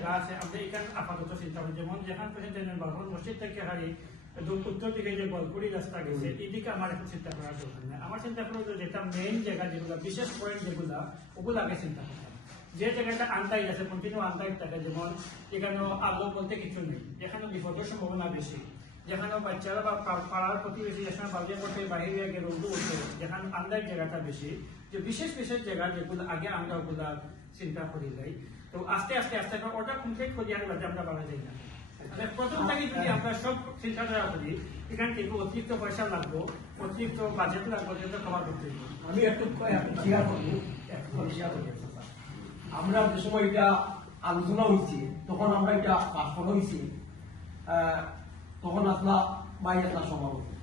জায়গা আছে আমরা এখানে আপাতত চিন্তা করি, যেমন যেখান প্রেসিডেন্ট বাবর মসজিদ থেকে হারি উত্তর দিকে যে গলকুড়ি রাস্তা গেছে এদিকে আমার এখন চিন্তা করার দরকার নেই। আমার চিন্তা করবো যেটা মেইন জায়গা যেগুলো বিশেষ পয়েন্ট যেগুলা ওগুলো আগে চিন্তা করতাম। যে জায়গাটা আনটাইট আছে কন্টিনিউ আনটাইট থাকে, যেমন এখানেও আলো বলতে কিছু নেই, যেখানে বিপদের সম্ভাবনা বেশি, যেখানে বাচ্চারা বা পাড়ার প্রতিবেশী যেখানে বাজে করতে বাইরে গিয়ে রোদ উঠে, যেখানে আন্দাজ জায়গাটা বেশি, যে বিশেষ বিশেষ জায়গা যেগুলো আগে আমরা ওগুলা চিন্তা করি যাই। তো আস্তে আস্তে আস্তে ওটা কমপ্লিট করি আর বাদে আমরা বাড়া যাই না। প্রথম থেকে যদি আমরা সব চিন্তাধারা করি এখান থেকে অতিরিক্ত পয়সা লাগবো, অতিরিক্ত বাজেট লাগবো, যেটা কভার করতে হবে। আমি একটু শেয়ার করবো, আমরা যে সময় এটা আলোচনা হয়েছে তখন আমরা এটা পাশ করা হয়েছে, তখন আসলা বাই আসলা সভাপতি,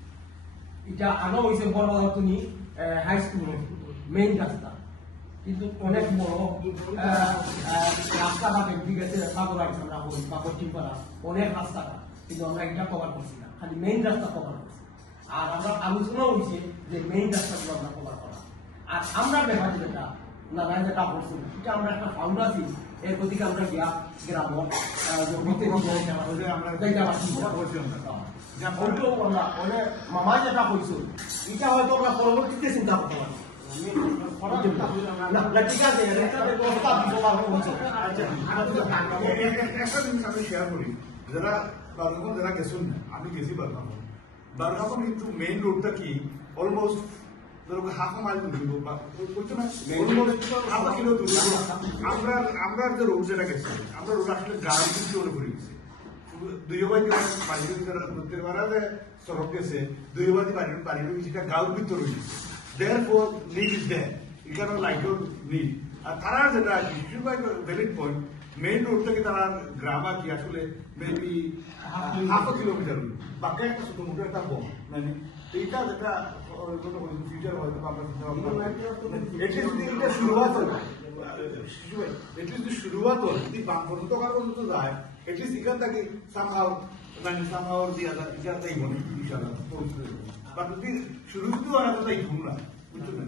এটা আনা হয়েছে বড়বাজার তুমি হাই স্কুল মেইন রাস্তা, কিন্তু অনেক বড় রাস্তাটা বেশি গেছে সাগর আছে আমরা বলি বা পশ্চিমপাড়া অনেক রাস্তাটা, কিন্তু আমরা এটা কভার করছি না, খালি মেইন রাস্তা কভার করছি। আর আমরা আলোচনা হয়েছে যে মেইন রাস্তাগুলো আমরা কভার করা, আর আমরা ব্যাপার যেটা না যেটা করছি না এটা আমরা একটা ফাউন্ড আছি, এর প্রতি আমরা গিয়া গ্রাম মামা যেটা করছো এটা হয়তো আমরা পরবর্তীতে চিন্তা করতে পারি। ঠিক আছে, একটা জিনিস আমি শেয়ার করি, যারা বারগাম যারা গেছেন না, আমি গেছি বারগাম কিন্তু মেইন রোডটা কি অলমোস্ট হাফ মাইল দূর বা হাফ কিলো দূর। আমরা যে রোড যেটা গেছি আমরা রোড আসলে গাড়ি কিন্তু ঘুরে গেছি, দুই বাড়ি বাড়ির পাড়া যে সড়ক গেছে, দুই বাড়ি বাড়ির সেটা গাঁর ভিতরে গেছে। Therefore, need is there. You cannot like your need. আর তারা যেটা ভ্যালিড পয়েন্ট, মেইন রোড থেকে তারা গ্রাম আর কি আসলে মেবি হাফ কিলোমিটার, বাকি একটা ছোট মোটো একটা বম, মানে এইটা যেটা ফিউচার হয়তো আমরা এটা শুরুয়াত হয়, এটলিস্ট যদি শুরুয়াত হয়, যদি বাম পর্যন্ত পর্যন্ত যায়, এটলিস্ট এখান থেকে সামহাও মানে সামহাও দিয়া যায় মনে ইনশাআল্লাহ। বাট যদি শুরু যদি হয় না, তাই ঘুম না, বুঝছো না।